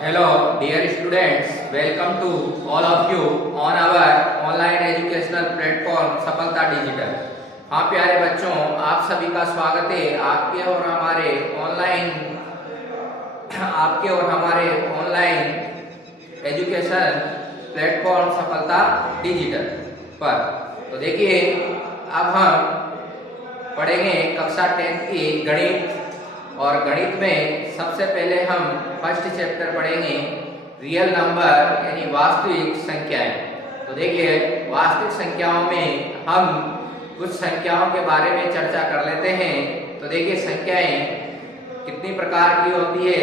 Hello, dear students. Welcome to all of you on our online educational platform सफलता digital. हाँ प्यारे बच्चों, आप सभी का स्वागत है आपके और हमारे ऑनलाइन एजुकेशन प्लेटफॉर्म सफलता डिजिटल पर। तो देखिए, अब हम पढ़ेंगे कक्षा 10 की गणित। और गणित में सबसे पहले हम फर्स्ट चैप्टर पढ़ेंगे रियल नंबर यानी वास्तविक संख्याएं। तो देखिए, वास्तविक संख्याओं में हम कुछ संख्याओं के बारे में चर्चा कर लेते हैं। तो देखिए, संख्याएं कितनी प्रकार की होती है,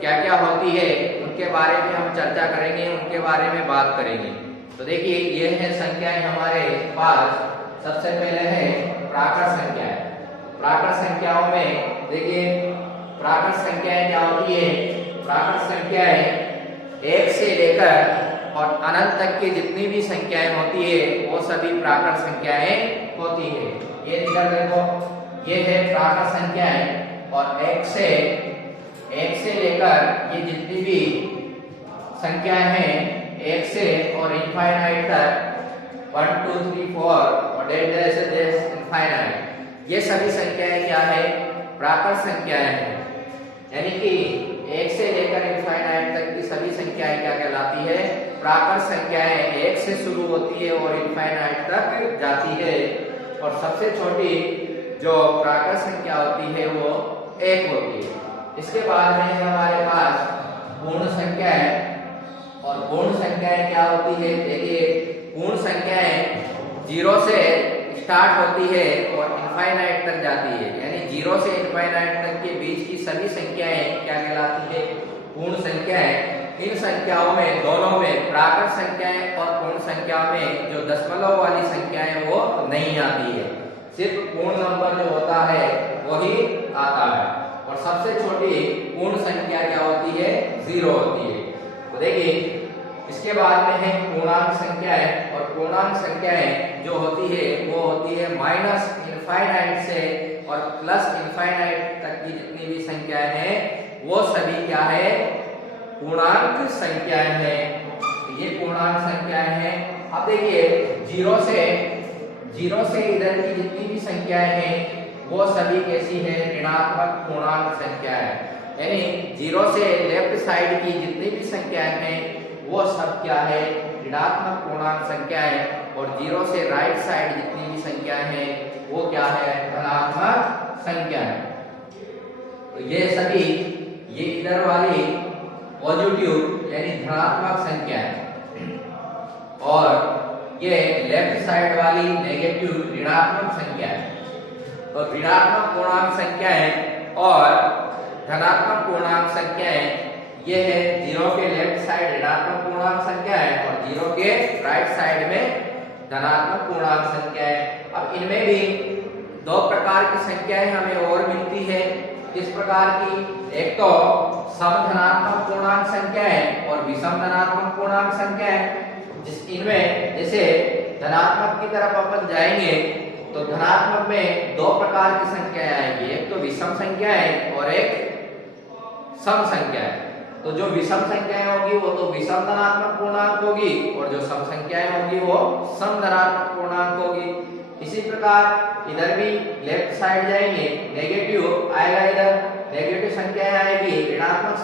क्या क्या होती है, उनके बारे में हम चर्चा करेंगे, उनके बारे में बात करेंगे। तो देखिए, ये है संख्याएं हमारे पास। सबसे पहले है प्राकृत संख्याएं। प्राकृत संख्याओं में देखिए, प्राकृत संख्याएं क्या होती है? प्राकृत संख्याएं 1 से लेकर और अनंत तक की जितनी भी संख्याएं होती है वो सभी प्राकृत संख्याएं होती है। ये इधर देखो, ये है प्राकृत संख्याएं। और 1 से लेकर ये जितनी भी संख्याएं हैं 1 से और इनफाइनाइट तक 1 2 3 4 और डेस इनफाइनाइट, ये सभी संख्याएं क्या है? प्राकृत संख्याएं हैं। यानी कि 1 से लेकर इनफाइनाइट तक की सभी संख्याएं क्या कहलाती है? प्राकृत संख्याएं। 1 से शुरू होती है और इनफाइनाइट तक जाती है। और सबसे छोटी जो प्राकृत संख्या होती है वो 1 होती है। इसके बाद में हमारे पास पूर्ण संख्याएं। और पूर्ण संख्याएं क्या होती है? देखिए, पूर्ण संख्याएं 0 से स्टार्ट होती है और इनफाइनाइट तक जाती है। यानी 0 से इनफाइनाइट तक के बीच की सभी संख्याएं क्या कहलाती है? पूर्ण संख्याएं। इन संख्याओं में दोनों में प्राकृत संख्याएं और पूर्ण संख्याओं में जो दशमलव वाली संख्याएं वो नहीं आती है। सिर्फ पूर्ण नंबर जो होता है वही आता है। और सबसे छोटी पूर्ण संख्या क्या होती है? 0 होती है। तो देखिए, इसके बाद में है पूर्णांक संख्याएं। और पूर्णांक संख्याएं जो होती है वो होती है माइनस इनफाइनाइट से और प्लस इनफाइनाइट तक की जितनी भी संख्याएं हैं वो सभी क्या है? पूर्णांक संख्याएं हैं। ये पूर्णांक संख्याएं हैं। अब देखिए, 0 से इधर की जितनी भी संख्याएं हैं वो सभी कैसी है? ऋणात्मक पूर्णांक संख्याएं। यानी 0 से लेफ्ट साइड की जितनी भी संख्याएं हैं वो सब क्या है? ऋणात्मक पूर्णांक संख्याएं। और 0 से राइट साइड जितनी भी संख्याएं हैं वो क्या है? धनात्मक संख्याएं। तो ये सभी, ये इधर वाली पॉजिटिव यानी धनात्मक संख्याएं और ये लेफ्ट साइड वाली नेगेटिव ऋणात्मक संख्याएं। तो ऋणात्मक पूर्णांक संख्याएं और धनात्मक पूर्णांक संख्याएं, ये है 0 के लेफ्ट साइड ऋणात्मक पूर्णांक संख्याएं और 0 के राइट साइड में धनात्मक पूर्णांक संख्याएं। अब इनमें भी 2 प्रकार की संख्याएं हमें और मिलती है। किस प्रकार की? एक तो समधनात्मक पूर्णांक संख्याएं और विषम धनात्मक पूर्णांक संख्याएं। इनमें जैसे धनात्मक की तरफ अपन जाएंगे तो धनात्मक में 2 प्रकार की संख्याएं आएंगी। एक तो विषम संख्याएं और एक सम संख्याएं। तो जो विषम संख्याएं होगी वो तो विषम धनात्मक पूर्णांक होगी और जो सम संख्याएं होगी वो सम धनात्मक पूर्णांक होगी। इसी प्रकार इधर भी लेफ्ट साइड जाएंगे, नेगेटिव आएगा, इधर नेगेटिव संख्याएं आएगी, ऋणात्मक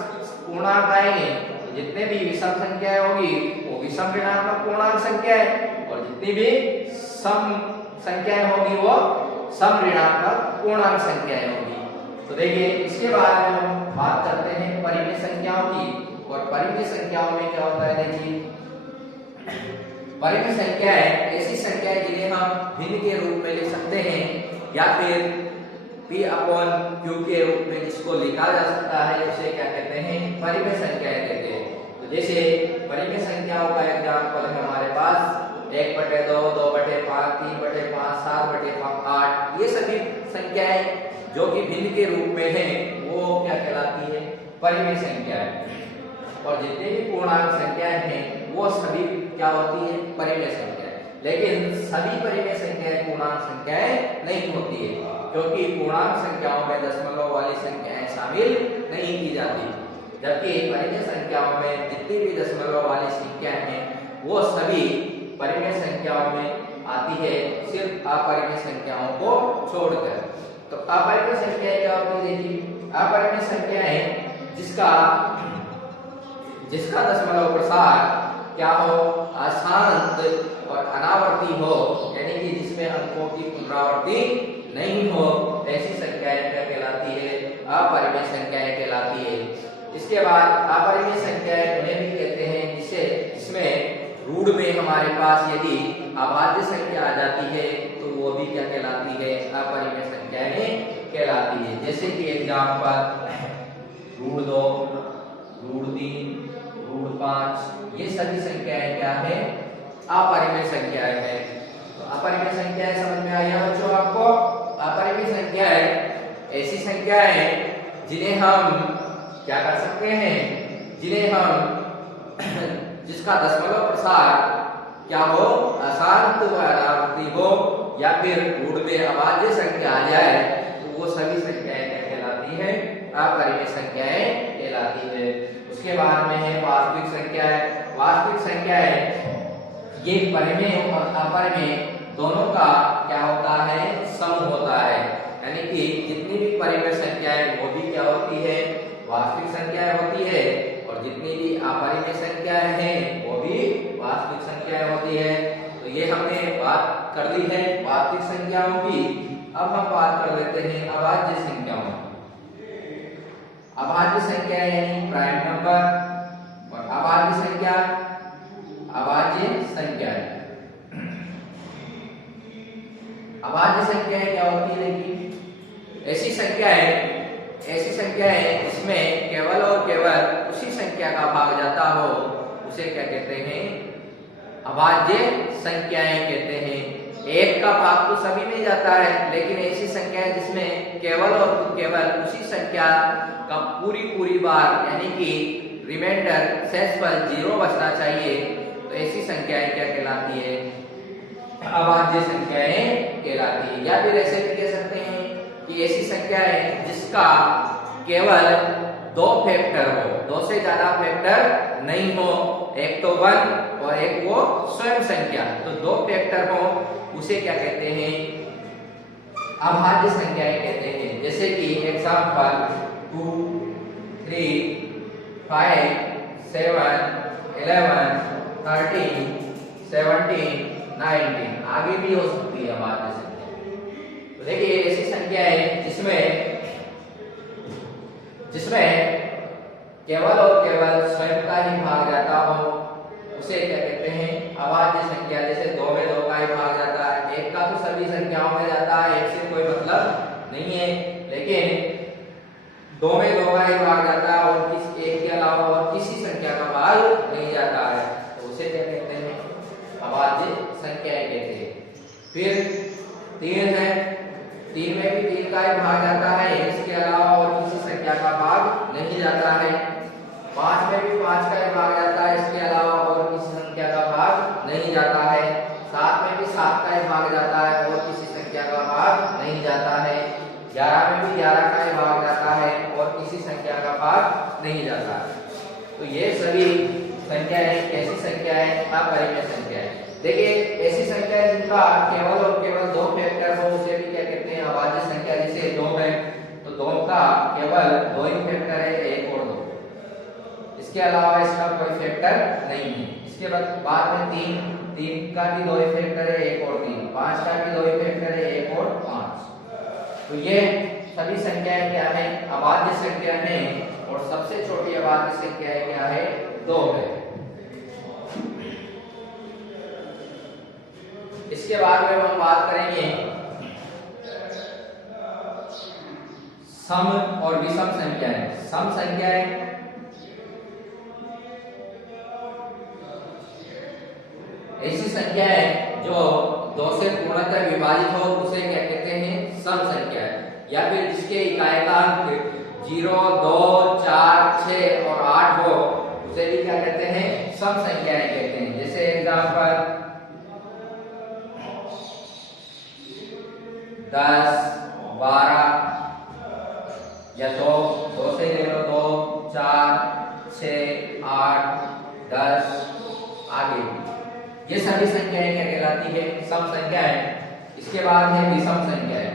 पूर्णांक आएंगे। तो जितने भी विषम संख्याएं होगी वो विषम ऋणात्मक पूर्णांक संख्याएं और जितनी भी सम संख्याएं होगी वो सम ऋणात्मक पूर्णांक संख्याएं होगी। तो देखिए, इसके बाद में हम बात करते हैं परिमेय संख्याओं की। और परिमेय संख्याओं में क्या होता है? देखिए, परिमेय संख्याएं ऐसी संख्याएं जिन्हें हम भिन्न के रूप में लिख सकते हैं या फिर P/Q के रूप में जिसको लिखा जा सकता है उसे क्या कहते हैं? परिमेय संख्याएं कहते हैं। तो जैसे परिमेय संख्याओं का एग्जांपल है हमारे पास 1/2, 2/5, 3/5, 7/8। ये सभी संख्याएं जो कि भिन्न के रूप में है वो क्या कहलाती है? परिमेय संख्याएं। और जितनी भी पूर्णांक संख्याएं हैं वो सभी क्या होती है? परिमेय संख्याएं। लेकिन सभी परिमेय संख्याएं पूर्णांक संख्याएं नहीं होती है, क्योंकि पूर्णांक संख्याओं में दशमलव वाली संख्याएं शामिल नहीं की जाती। जबकि परिमेय संख्याओं में जितनी भी दशमलव वाली संख्याएं हैं वो सभी परिमेय संख्याओं में आती है, सिर्फ अपरिमेय संख्याओं को छोड़कर। तो अपरिमेय संख्याएं क्या होती है? देखिए, अपरिमेय संख्याएं जिसका दशमलव प्रसार क्या हो, अशांत और अनावर्ती हो, यानी कि जिसमें अंकों की पुनरावृत्ति नहीं हो, ऐसी संख्याएं क्या कहलाती है? अपरिमेय संख्याएं कहलाती है। इसके बाद अपरिमेय संख्याएं उन्हें भी कहते हैं जिसमें रूढ़ में हमारे पास यदि अभाज्य संख्या आ जाती है तो वो भी क्या कहलाती है? अपरिमेय संख्याएं कहलाती है। जैसे कि एग्जांपल रूढ़ 2, रूढ़ 3, रूढ़ 5, ये सभी संख्याएं क्या है? अपरिमेय संख्याएं हैं। तो अपरिमेय संख्याएं समझ में आई है बच्चों आपको? अपरिमेय संख्याएं ऐसी संख्याएं जिन्हें हम क्या कर सकते हैं? जिन्हें हम जिसका दशमलव प्रसार क्या हो, अशांत व अनावर्ती हो, या फिर रूढ़ में अभाज्य संख्या आ जाए, तो वो सभी संख्याएं क्या कहलाती है? अपरिमेय संख्याएं कहलाती है। उसके बाद में है वास्तविक संख्याएं। वास्तविक संख्याएं ये परिमेय और अपरिमेय दोनों का क्या होता है? सम होता है, यानी कि जितनी भी परिमेय संख्याएं वो भी क्या होती है? वास्तविक संख्याएं होती है, और जितनी भी अपरिमेय संख्याएं हैं वो भी वास्तविक संख्याएं होती है। तो ये हमने बात कर ली है वास्तविक संख्याओं की। अब हम बात कर लेते हैं अभाज्य संख्याओं। अभाज्य संख्या यानी प्राइम नंबर, और अभाज्य संख्या अभाज्य संख्याएं। अभाज्य संख्याएं क्या होती है? देखिए, ऐसी संख्याएं जिसमें केवल और केवल उसी संख्या का भाग जाता हो, उसे क्या कहते हैं? अभाज्य संख्याएं कहते हैं। एक का भाग तो सभी में जाता है, लेकिन ऐसी संख्याएं जिसमें केवल और केवल उसी संख्या का पूरी बार यानी कि रिमाइंडर शेषफल 0 बचना चाहिए, तो ऐसी संख्याएं क्या कहलाती है? अभाज्य संख्याएं कहलाती है। या फिर ऐसे भी कह सकते हैं कि ऐसी संख्याएं जिसका केवल 2 फैक्टर हो, 2 से ज्यादा फैक्टर नहीं हो, एक तो 1 और एक वो स्वयं संख्या, तो 2 फैक्टर हो, उसे क्या कहते हैं? अभाज्य संख्याएं कहते हैं। जैसे कि एग्जांपल 2, 3, 5, 7, 11, 13, 17, 19, आगे भी हो सकती है अभाज्य संख्या। तो देखिए, ऐसी संख्याएं जिसमें केवल और केवल स्वयं का ही भाग जाता हो, उसे क्या कहते हैं? अभाज्य संख्या। जैसे 2 में 2 का ही भाग जाता है, 1 का तो सभी संख्याओं में जाता है, 1 से कोई मतलब नहीं है, लेकिन 2 में 2 का ही भाग जाता है और 1 के अलावा और किसी संख्या का भाग नहीं जाता है, तो उसे क्या कहते हैं? अभाज्य संख्याएं कहते हैं। फिर 3 है, 3 में भी 3 का ही भाग जाता है, इसके अलावा और किसी संख्या का भाग नहीं जाता है। 5 में भी 5 का ही भाग जाता है, इसके अलावा और किसी संख्या का भाग नहीं जाता है। 7 में भी 7 का ही भाग जाता है और किसी संख्या का भाग नहीं जाता है। 11 में भी 11 का ही भाग जाता है और किसी संख्या का भाग नहीं जाता है। तो ये सभी संख्याएं कैसी संख्याएं? अपरिमेय संख्याएं। देखिए, ऐसी संख्याएं जिनका केवल और केवल 2 फैक्टर हो, उसे भी क्या कहते हैं? अभाज्य संख्या। जैसे 2 है तो 2 का केवल 2 ही फैक्टर है, 1 और 2, इसके अलावा इसका कोई फैक्टर नहीं है। इसके बाद में 3 का भी 2 ही फैक्टर है, 1 और 3, 5 का भी 2 ही फैक्टर है, 1 और 5। तो ये सभी संख्याएं क्या है? अभाज्य संख्या है। और सबसे छोटी अभाज्य संख्या क्या है? 2 है। इसके बाद में हम बात करेंगे सम और विषम संख्याएं। सम संख्याएं ऐसी संख्याएं जो 2 से पूर्णतः विभाजित हो, उसे क्या कहते हैं? सम संख्याएं। या फिर जिसके इकाई का अंक 0, 2, 4, 6 और 8 हो, उसे भी क्या कहते हैं? सम संख्याएं कहते हैं। जैसे एग्जांपल 10, 12 या 2 से ले लो, 2, 4, 6, 8, 10 आगे। ये सभी संख्याएं क्या कहलाती है? सम संख्याएं। इसके बाद है विषम संख्याएं।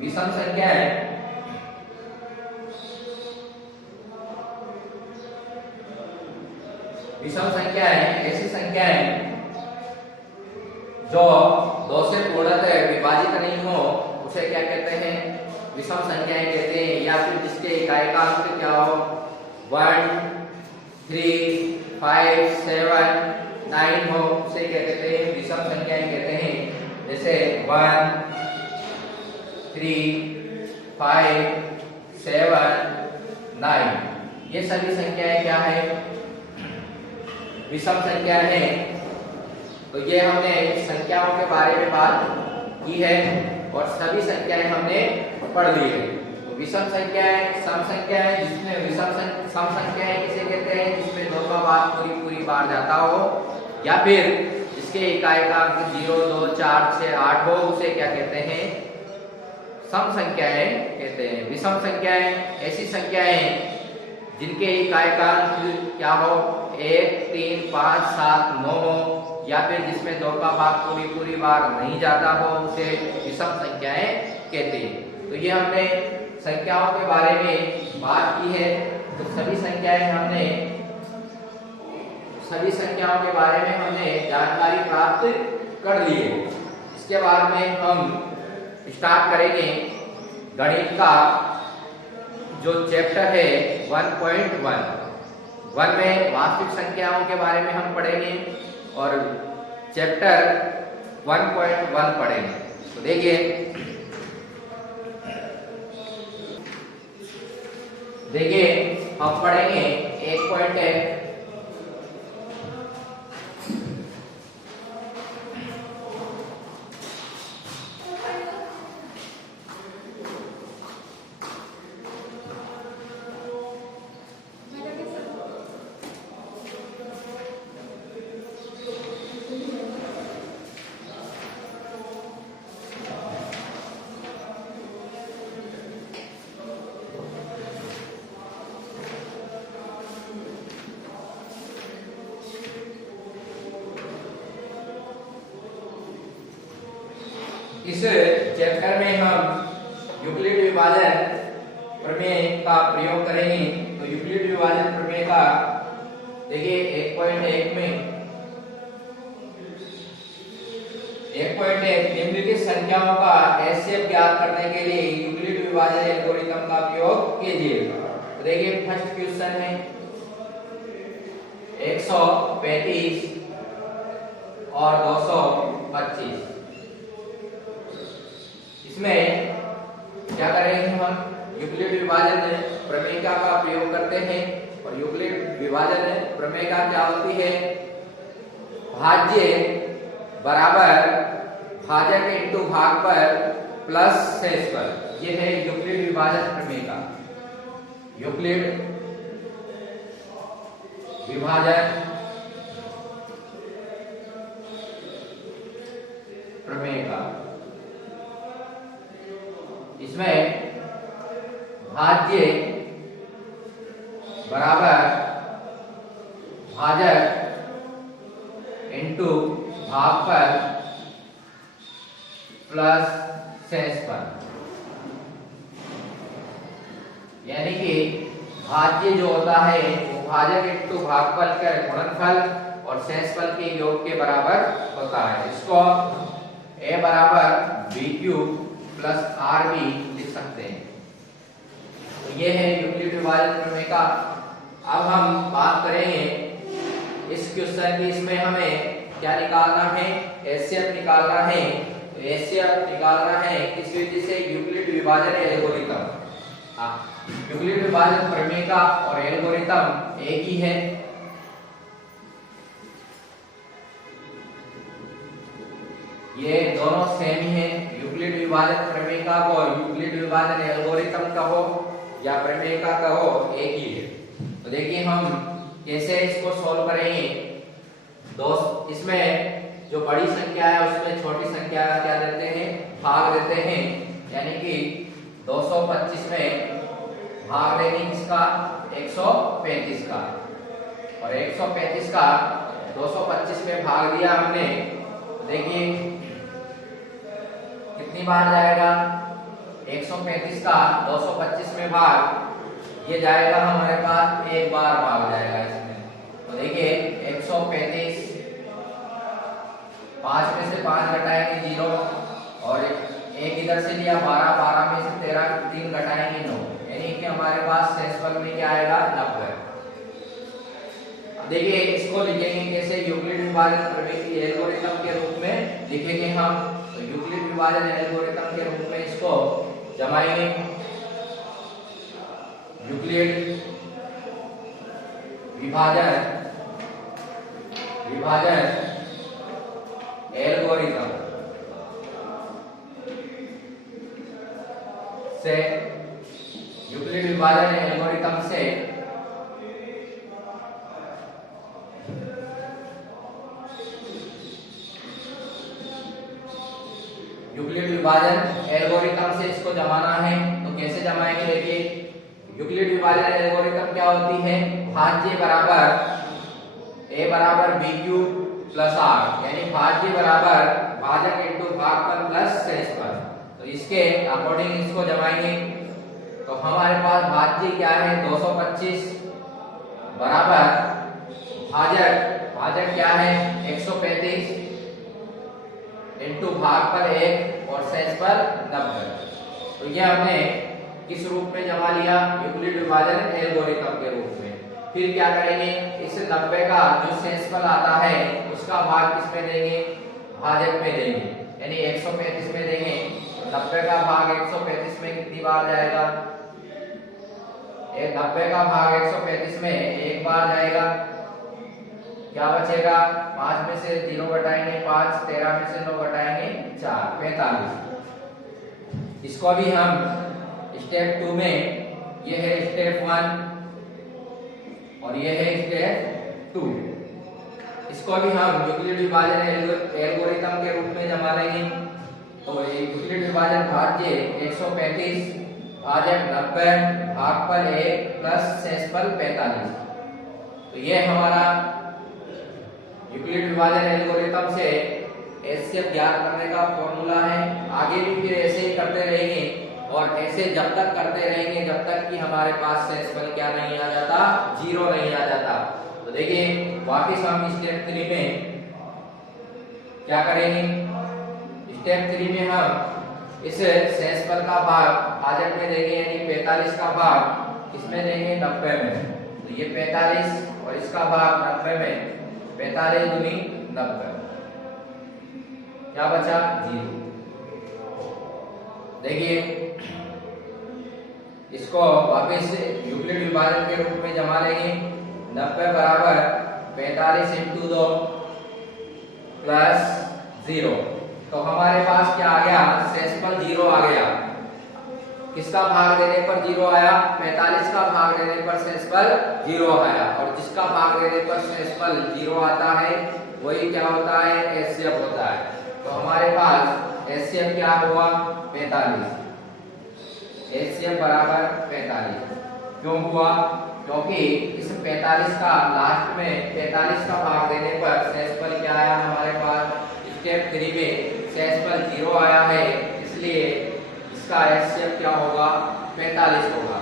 विषम संख्याएं ऐसी संख्याएं जो 2 से पूर्णतः विभाजित नहीं हो, उसे क्या कहते हैं? विषम संख्याएं कहते हैं। या फिर जिसके इकाइकांक क्या हो 1, 3, 5, 7, 9 हो, उसे क्या कहते हैं? विषम संख्याएं कहते हैं। जैसे 1, 3, 5, 7, 9, ये सभी संख्याएं क्या है? विषम संख्या है। तो ये हमने संख्याओं के बारे में बात की है और सभी संख्याएं हमने पढ़ ली है। तो विषम संख्याएं, सम संख्याएं, जिसमें सम संख्याएं किसे कहते हैं? जिसमें 2 का भाग पूरी बार जाता हो, या फिर जिसके इकाइकांक 0, 2, 4, 6, 8 हो, उसे क्या कहते हैं? सम संख्याएं कहते हैं। विषम संख्याएं ऐसी संख्याएं जिनके इकाइकांक क्या हो 1, 3, 5, 7, 9 हो, या फिर जिसमें 2 का भाग पूरी बार नहीं जाता हो, उसे विषम संख्याएं कहते हैं। तो ये हमने संख्याओं के बारे में बात की है। तो सभी संख्याओं के बारे में हमने जानकारी प्राप्त कर ली है। इसके बाद में हम स्टार्ट करेंगे गणित का जो चैप्टर है 1.1। 1 में वास्तविक संख्याओं के बारे में हम पढ़ेंगे और चैप्टर 1.1 पढ़ेंगे। तो देखिए हम पढ़ेंगे 1.1। इस चैप्टर में हम यूक्लिड विभाजन प्रमेय का प्रयोग करेंगे। तो यूक्लिड विभाजन प्रमेय का देखिए 1.1 में 1.1 निम्नलिखित संख्याओं का एचसीएफ ज्ञात करने के लिए यूक्लिड विभाजन एल्गोरिथम का प्रयोग कीजिए। तो देखिए फर्स्ट क्वेश्चन है 135 और 225। इसमें क्या करेंगे हम? यूक्लिड विभाजन प्रमेय का प्रयोग करते हैं। और यूक्लिड विभाजन प्रमेय का क्या होती है? भाज्य बराबर भाजक इंटू भाग पर प्लस शेष पर। यह है यूक्लिड विभाजन प्रमेय का। यूक्लिड विभाजन प्रमेय का इसमें भाज्य बराबर भाजक इंटू भाग पर प्लस शेष पर। यानी कि भाज्य जो होता है वो भाजक इंटू भागफल का गुणनफल और शेषफल के योग के बराबर होता है। इसको a बराबर b³ प्लस RB लिख सकते हैं। तो ये है यूक्लिड विभाजन प्रमेय का। अब हम बात करेंगे इस क्वेश्चन की। इसमें हमें क्या निकालना है? एचसीएफ निकालना है। तो एचसीएफ निकालना है किस विधि से? यूक्लिड विभाजन एल्गोरिथम। यूक्लिड विभाजन प्रमेय का और एल्गोरिथम एक ही है। ये दोनों सेम ही है। यूक्लिड विभाजन प्रमेय का को यूक्लिड विभाजन एल्गोरिथम कहो या प्रमेय का कहो, एक ही है। तो देखिए हम कैसे इसको सॉल्व करेंगे। दोस्त इसमें जो बड़ी संख्या है उसमें छोटी संख्या का क्या देते हैं? भाग देते हैं। यानी कि 225 में भाग लेंगे किसका 135 का, और 135 का 225 में भाग दिया हमने, देखिए कितनी बार जाएगा 135 का 225 में भाग, ये जाएगा हमारे पास एक बार भाग जाएगा इसमें। तो देखिए 135 5 में से 5 घटाएंगे 0, और एक इधर से लिया 12, 12 में से 13 3 घटाएंगे 9, यानी कि हमारे पास शेषफल में क्या आएगा 90। अब देखिए इसको लिखेंगे कैसे, यूक्लिड विभाजन प्रमेय एल्गोरिथम के रूप में लिखेंगे हम। तो यूक्लिड विभाजन एल्गोरिथम के रूप में इसको जमाएंगे, यूक्लिड विभाजन एल्गोरिथम से, यूक्लिड विभाजन एल्गोरिथम से यूक्लिड विभाजन एल्गोरिथम से इसको जमाना है। तो कैसे जमाएंगे, देखिए यूक्लिड विभाजन एल्गोरिथम क्या होती है, भाज्य बराबर a बराबर b क्यूब प्लस r, यानी भाज्य बराबर भाजक इंटू भागफल प्लस शेषफल। तो इसके अकॉर्डिंग इसको जमाएंगे। तो हमारे पास भाज्य क्या है 225 बराबर भाजक क्या है 135 इंटू भागफल 1 और शेषफल 90। तो यह हमने किस रूप में जमा लिया, यूक्लिड विभाजन एल्गोरिथम के रूप में। फिर क्या करेंगे, इस 90 का जो शेषफल आता है उसका भाग किस में देंगे, भाजक में देंगे, यानी 135 में देंगे। 90 का भाग 135 में कितनी बार जाएगा, 90 का भाग 135 में एक बार जाएगा। क्या बचेगा, 5 में से 0 घटाएंगे 5, 13 में से 9 घटाएंगे 4, 45। इसको भी हम स्टेप 2 में, ये है स्टेप 1 और ये है स्टेप 2, इसको भी हम यूक्लिड विभाजन एल्गोरिथम के रूप में जमा लेंगे। तो यूक्लिड विभाजन भाज्य 135 भाजक 90 भागफल 1 प्लस शेषफल 45। तो ये हमारा यूक्लिड विभाजन एल्गोरिथम से एचसीएफ ज्ञात करने का फॉर्मूला है। आगे भी फिर ऐसे ही करते रहेंगे, और ऐसे जब तक करते रहेंगे जब तक कि हमारे पास शेषफल क्या नहीं आ जाता, 0 नहीं आ जाता। तो देखिए वापस हम स्टेप 3 में क्या करेंगे, स्टेप 3 में हम इस शेषफल का भाग भाजक में देंगे, यानी 45 का भाग इसमें देंगे 90 में। तो ये 45 और इसका भाग 90 में, 45 दूनी 90, क्या बचा 0। देखिए इसको वापस यूक्लिड विभाजन के रूप में जमा लेंगे। 90 बराबर 45 इंटू 2 प्लस 0। तो हमारे पास क्या आ गया, शेषफल 0 आ गया। किसका भाग देने पर 0 आया, 45 का भाग देने पर शेषफल 0 आया, और जिसका भाग देने पर शेषफल 0 आता है वही क्या होता है, एचसीएफ होता है। तो हमारे पास एचसीएफ क्या हुआ 45, एचसीएफ बराबर 45। क्यों हुआ, क्योंकि इस 45 का लास्ट में 45 का भाग देने पर शेषफल क्या आया हमारे पास, स्टेप 3 में शेषफल 0 आया है, इसलिए इसका एचसीएफ क्या होगा 45 होगा।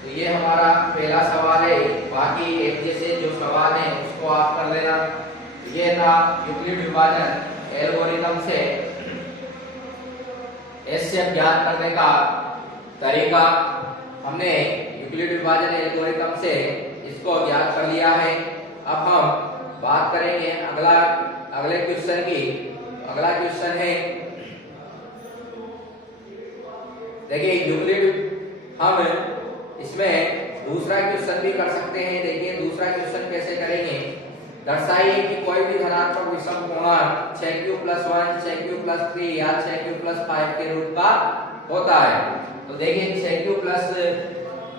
तो ये हमारा पहला सवाल है। बाकी एक जैसे जो सवाल है उसको आप कर लेना। ये था यूक्लिड विभाजन एल्गोरिथम से एचसीएफ ज्ञात करने का तरीका। हमने यूक्लिड विभाजन एल्गोरिथम से इसको ज्ञात कर लिया है। अब हम बात करेंगे अगले क्वेश्चन की। अगला क्वेश्चन है, देखिए यूक्लिड हम इसमें दूसरा क्वेश्चन भी कर सकते हैं। देखिए दूसरा क्वेश्चन कैसे करेंगे, दर्शाइए कि कोई भी धनात्मक विषम पूर्णांक 6q + 1, 6q + 3 या 6q + 5 के रूप का होता है। तो देखिए 6q +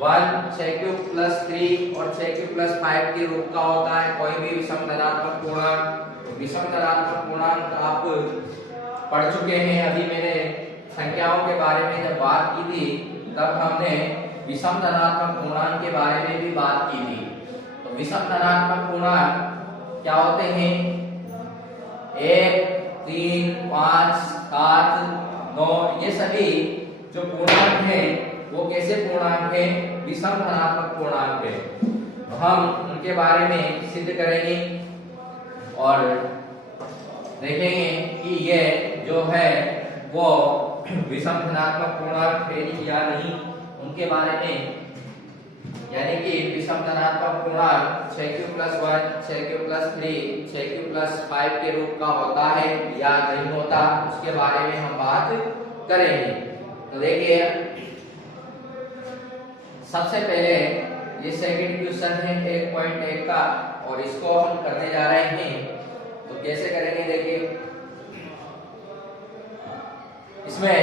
1, 6q + 3 और 6q + 5 के रूप का होता है कोई भी विषम धनात्मक पूर्णांक। तो विषम धनात्मक पूर्णांक आप पढ़ चुके हैं। अभी मैंने संख्याओं के बारे में जब बात की थी तब हमने विषम धनात्मक पूर्णांक के बारे में भी बात की थी। तो विषम धनात्मक पूर्णांक क्या होते हैं? 1, 3, 5, 7, 9 ये सभी जो पूर्णांक हैं वो कैसे पूर्णांक हैं? विषम धनात्मक पूर्णांक है। तो हम उनके बारे में सिद्ध करेंगे और देखेंगे कि ये जो है वो विषम धनात्मक पूर्णांक है या नहीं, उनके बारे में। यानी कि विषम धनात्मक पूर्णांक 6q+1, 6q+3, 6q+5 के रूप का होता है या नहीं होता, उसके बारे में हम बात करेंगे। तो देखिए सबसे पहले ये सेकंड क्वेश्चन है 1.1 का और इसको हम करने जा रहे हैं। तो कैसे करेंगे देखिए, इसमें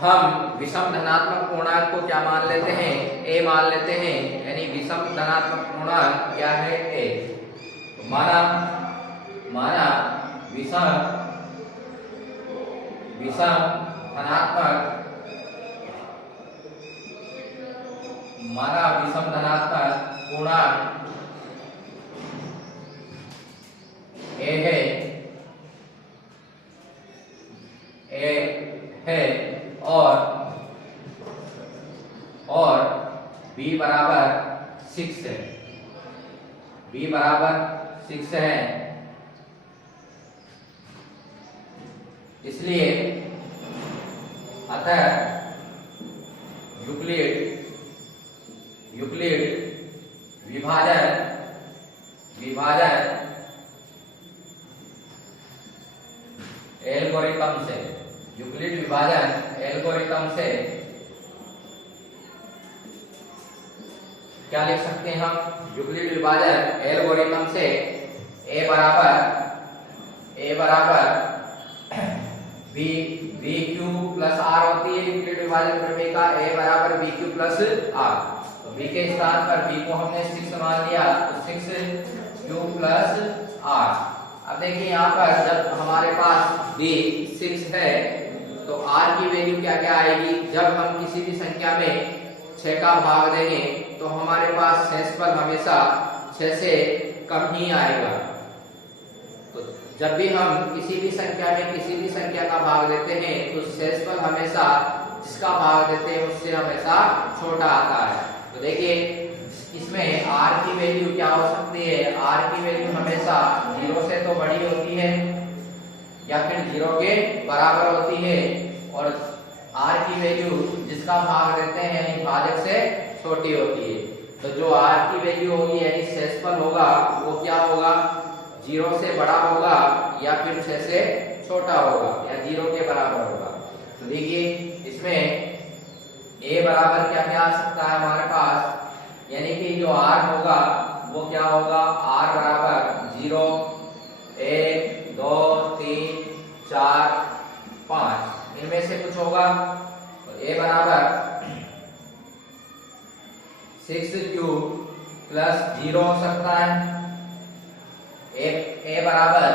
हम विषम धनात्मक पूर्णांक को क्या मान लेते हैं? a मान लेते हैं। यानी विषम धनात्मक पूर्णांक क्या है? a। तो माना विषम धनात्मक पूर्णांक a है और b बराबर 6 है। b बराबर 6 है, इसलिए अतः यूक्लिड विभाजन एल्गोरिथम से क्या लिख सकते हैं हम? यूक्लिड विभाजन एल्गोरिथम से a बराबर bq प्लस r होती है यूक्लिड विभाजन प्रमेय का। a बराबर bq प्लस r। तो b के स्थान पर b को हमने 6 मान लिया, तो 6q प्लस r। अब देखिए यहाँ पर जब हमारे पास b 6 है तो r की वैल्यू क्या क्या आएगी? जब हम किसी भी संख्या में 6 का भाग देंगे तो हमारे पास शेषफल हमेशा 6 से कम ही आएगा। तो जब भी हम किसी भी संख्या में किसी भी संख्या का भाग देते हैं तो शेषफल हमेशा जिसका भाग देते हैं उससे हमेशा छोटा आता है। तो देखिए इसमें r की वैल्यू क्या हो सकती है? r की वैल्यू हमेशा 0 से तो बड़ी होती है या फिर 0 के बराबर होती है और r की वैल्यू जिसका भाग देते हैं यानी भाजक से छोटी होती है। तो जो r की वैल्यू होगी यानी शेषफल होगा वो क्या होगा? 0 से बड़ा होगा या फिर 6 से छोटा होगा या 0 के बराबर होगा। तो देखिए इसमें a बराबर क्या क्या आ सकता है हमारे पास? यानी कि जो r होगा वो क्या होगा? r बराबर 0, 1, 2, 3, 4, 5 इनमें से कुछ होगा। तो a बराबर 6q प्लस 0 हो सकता है। a बराबर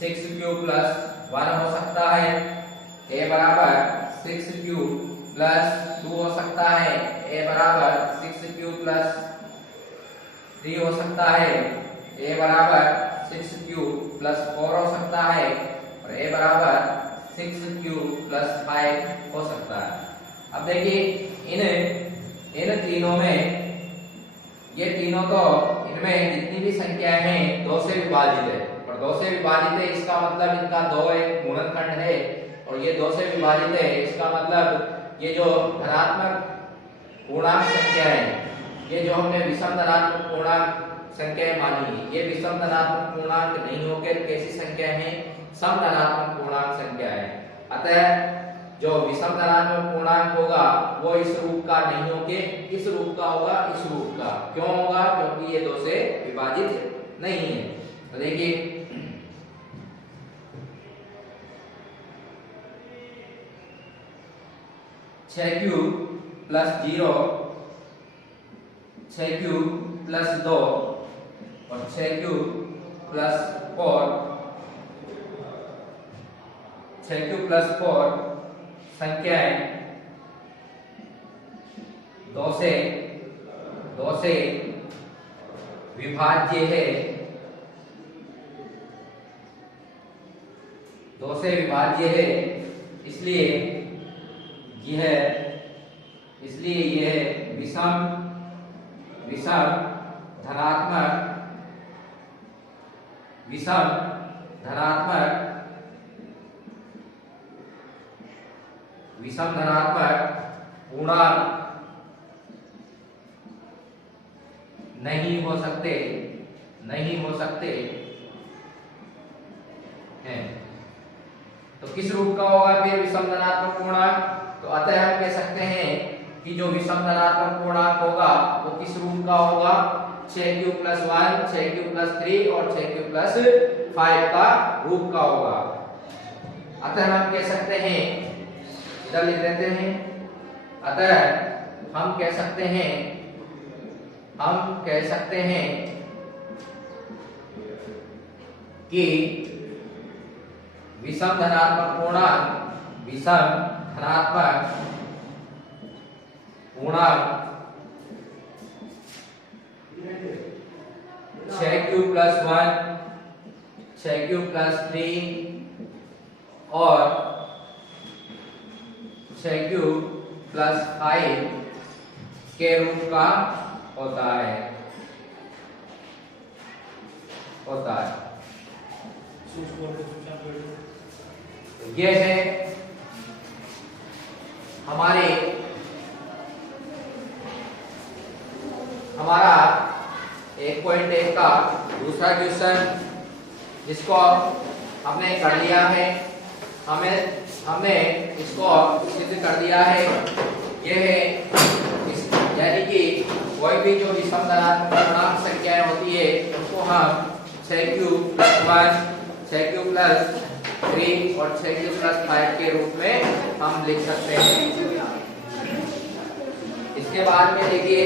6q प्लस 1 हो सकता है। a बराबर 6q प्लस 2 हो सकता है। a बराबर 6q प्लस 3 हो सकता है। a बराबर 6q प्लस 4 हो सकता है और a बराबर 6q प्लस 5 हो सकता है। अब देखिए इन तीनों में ये तीनों तो इनमें जितनी भी संख्याएं हैं 2 से विभाजित है और 2 से विभाजित है इसका मतलब इनका 2 एक गुणनखंड है और ये 2 से विभाजित है इसका मतलब ये जो धनात्मक पूर्णांक संख्या है, ये जो हमने विषम धनात्मक पूर्णांक संख्याएं मानी, ये विषम धनात्मक पूर्णांक नहीं होकर कैसी संख्या है? सम धनात्मक पूर्णांक संख्या है। अतः जो विषम धनात्मक पूर्णांक होगा वो इस रूप का नहीं होके इस रूप का होगा, इस रूप का। क्यों होगा? क्योंकि ये 2 से विभाजित नहीं है। तो देखिए 6q प्लस 0, 6q प्लस 2 और 6q प्लस 4, 6q प्लस 4 संख्याएं 2 से विभाज्य है, 2 से विभाज्य है, इसलिए यह विषम धनात्मक पूर्णांक नहीं हो सकते हैं। तो किस रूप का होगा फिर विषम धनात्मक पूर्णांक? तो अतः हम कह सकते हैं कि जो विषम धनात्मक पूर्णांक होगा वो किस रूप का होगा? 6q + 1, 6q + 3 और 6q + 5 का रूप का होगा। अतः हम कह सकते हैं, इधर लिख देते हैं, अतः हम कह सकते हैं कि विषम धनात्मक पूर्णांक 6q + 1, 6q + 3 और 6q + 5 के रूप का होता है। ये है हमारा 1.1 का दूसरा क्वेश्चन, जिसको हमने कर लिया है। हमने इसको सिद्ध कर दिया है। यह है यानी कि कोई भी जो विषम धनात्मक पूर्णांक संख्याएं होती है उनको हम 6q + 1, 6q + 3 और 6q + 5 के रूप में हम लिख सकते हैं। इसके बाद में देखिए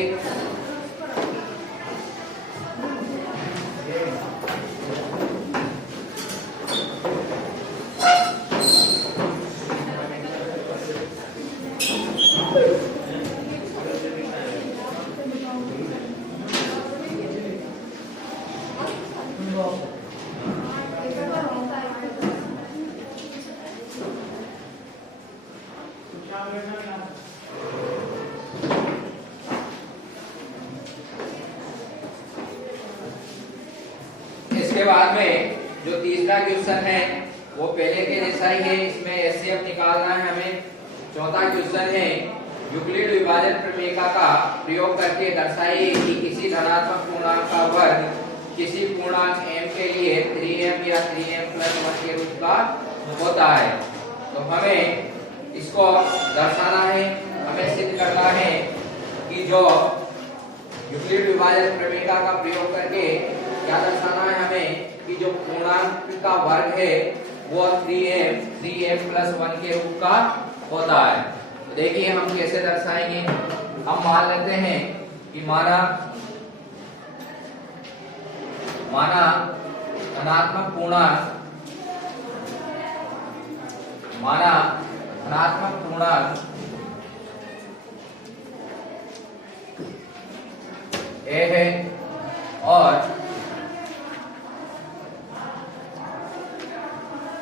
इसके बाद में जो तीसरा क्वेश्चन है वो पहले के जैसा ही है, इसमें एचसीएफ निकालना है हमें। चौथा क्वेश्चन है यूक्लिड विभाजन प्रमेय का प्रयोग करके दर्शाइए कि किसी धनात्मक पूर्णांक का वर्ग किसी पूर्णांक m के लिए 3m या 3m + 1 के रूप का होता है। तो हमें इसको दर्शाना है, हमें सिद्ध करना है कि जो यूक्लिड विभाजन प्रमेय का प्रयोग करके क्या दर्शाना है हमें कि जो पूर्णांक का वर्ग है वो 3m + 1 के रूप का होता है। तो देखिए हम कैसे दर्शाएंगे। हम मान लेते हैं कि माना धनात्मक पूर्णांक a है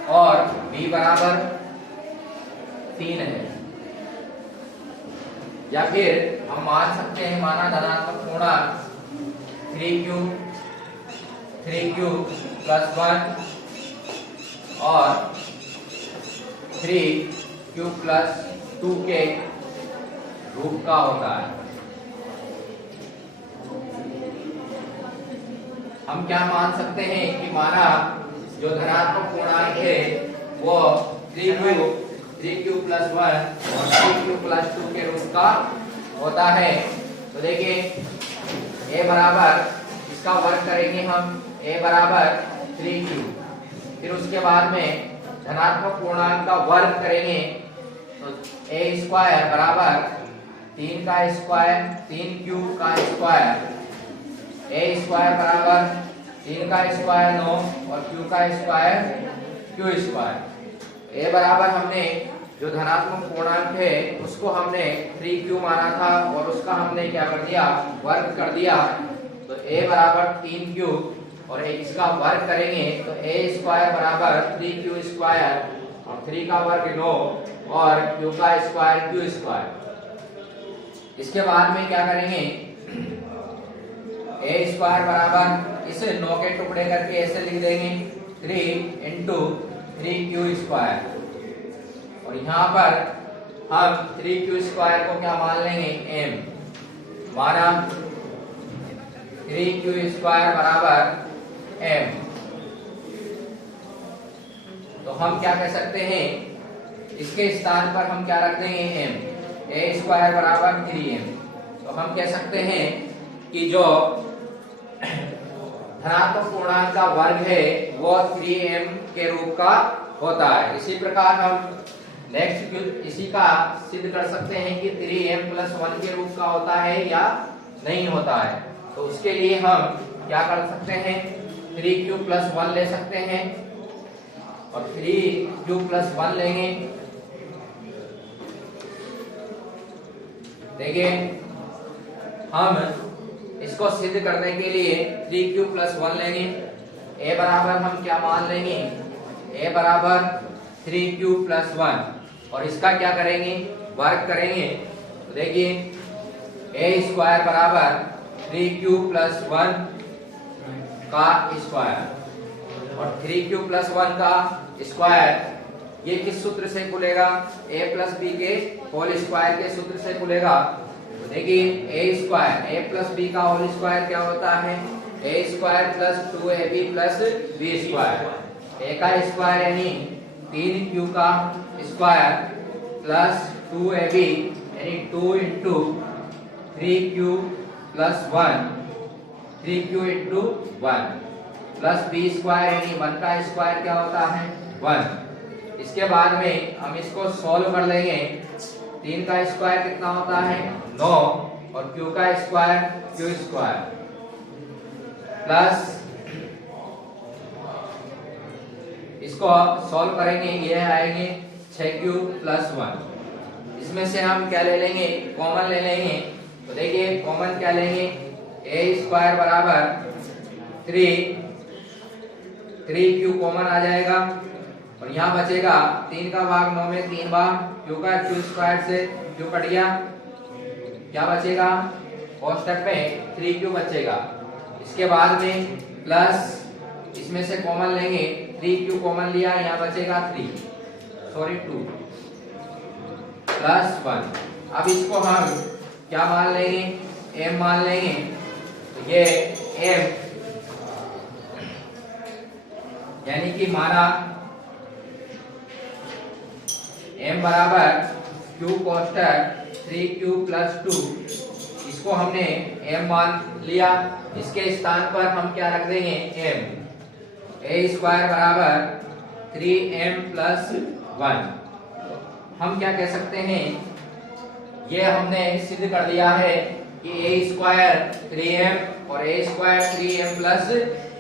और b बराबर 3 है। या फिर हम मान सकते हैं माना धनात्मक पूर्णांक 3q + 1 और 3q + 2 के रूप का होता है। हम क्या मान सकते हैं कि माना जो धनात्मक पूर्णांक है वो 3q + 1 और 3q + 2 के रूप का होता है। तो देखिए a बराबर, इसका वर्ग करेंगे हम, a बराबर 3q, फिर उसके बाद में धनात्मक पूर्णांक का वर्ग करेंगे तो a² बराबर 3 का स्क्वायर 3q का स्क्वायर, a² बराबर 3 का स्क्वायर 9 और q का स्क्वायर q²। a बराबर हमने जो धनात्मक पूर्णांक है उसको हमने 3q माना था और उसका हमने क्या कर दिया, वर्ग कर दिया। तो a बराबर 3q और इसका वर्ग करेंगे तो a स्क्वायर बराबर 3q स्क्वायर और 3 का वर्ग 9 और q का स्क्वायर q स्क्वायर। इसके बाद में क्या करेंगे, a स्क्वायर बराबर इसे 9 के टुकड़े करके ऐसे लिख देंगे 3 इंटू 3q स्क्वायर और यहाँ पर हम 3q स्क्वायर को क्या मान लेंगे, m माना 3q स्क्वायर बराबर m। तो हम क्या कह सकते हैं, इसके स्थान पर हम क्या रख देंगे m, a स्क्वायर बराबर 3m। तो हम कह सकते हैं कि जो धनात्मक पूर्णांक का वर्ग है वो 3m के रूप का होता है। इसी प्रकार हम नेक्स्ट इसी का सिद्ध कर सकते हैं कि 3m प्लस 1 के रूप का होता है या नहीं होता है। तो उसके लिए हम क्या कर सकते हैं, 3q प्लस 1 ले सकते हैं और 3q प्लस 1 लेंगे। देखिए हम इसको सिद्ध करने के लिए 3q प्लस 1 लेंगे। a बराबर हम क्या मान लेंगे, a बराबर 3q प्लस 1 और इसका क्या करेंगे, वर्ग करेंगे। तो देखिए a स्क्वायर बराबर 3q प्लस 1 का स्क्वायर और 3q प्लस 1 का स्क्वायर ये किस सूत्र से खुलेगा, a प्लस b के होल स्क्वायर के सूत्र से खुलेगा। तो देखिए a square a plus b का होल स्क्वायर क्या होता है, a square plus 2ab plus b square. a का स्क्वायर यानी 3q का स्क्वायर प्लस 2ab यानी 2 into 3q plus 1 3q into 1 plus b square यानी 1 का स्क्वायर क्या होता है 1। इसके बाद में हम इसको सॉल्व कर लेंगे। 3 का स्क्वायर कितना होता है 9 और q का स्क्वायर q स्क्वायर प्लस इसको सॉल्व करेंगे, ये आएंगे 6q प्लस 1। इसमें से हम क्या ले लेंगे, कॉमन ले लेंगे। तो देखिए कॉमन क्या लेंगे, a स्क्वायर बराबर 3q कॉमन आ जाएगा और यहाँ बचेगा 3 का भाग 9 में 3 बार q का q स्क्वायर से q कट गया, क्या बचेगा कोष्टक में 3q बचेगा। इसके बाद में प्लस इसमें से कॉमन लेंगे, 3q कॉमन लिया, यहाँ बचेगा 2 प्लस 1। अब इसको हम क्या मान लेंगे, m मान लेंगे। तो ये m यानी कि माना m बराबर q कोष्टक 3q प्लस 2, इसको हमने m मान लिया। इसके स्थान पर हम क्या रख देंगे m, a स्क्वायर बराबर 3m प्लस 1। हम क्या कह सकते हैं, ये हमने सिद्ध कर दिया है कि a स्क्वायर 3m और a स्क्वायर 3m प्लस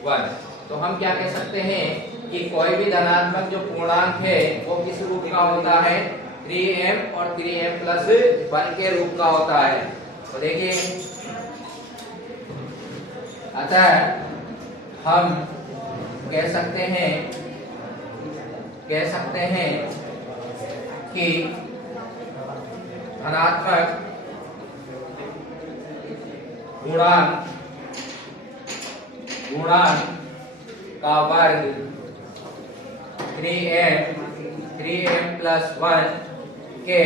1। तो हम क्या कह सकते हैं कि कोई भी धनात्मक जो पूर्णांक है वो किस रूप का होता है, 3m और 3m प्लस 1 के रूप का होता है। तो देखिए अतः हम कह सकते हैं कि धनात्मक गुणांक का वर्ग 3m प्लस 1 के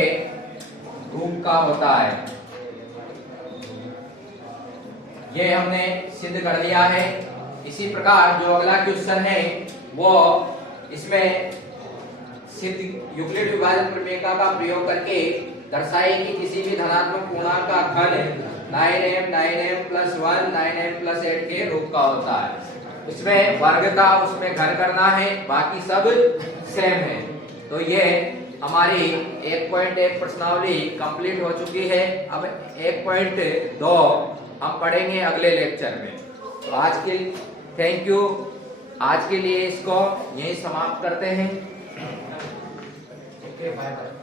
रूप का होता है। ये हमने सिद्ध कर लिया है। इसी प्रकार जो अगला क्वेश्चन है वो इसमें सिद्ध यूक्लिड विभाजन प्रमेय का प्रयोग करके दर्शाए कि किसी भी धनात्मक पूर्णांक का घन 9m प्लस 1 9m प्लस 8 के रूप का होता है। इसमें वर्ग का उसमें घन करना है, बाकी सब सेम है। तो ये हमारी 1.1 प्रश्नावली कंप्लीट हो चुकी है। अब 1.2 हम पढ़ेंगे अगले लेक्चर में। तो आज के थैंक यू। आज के लिए इसको यही समाप्त करते हैं। Okay bye bye.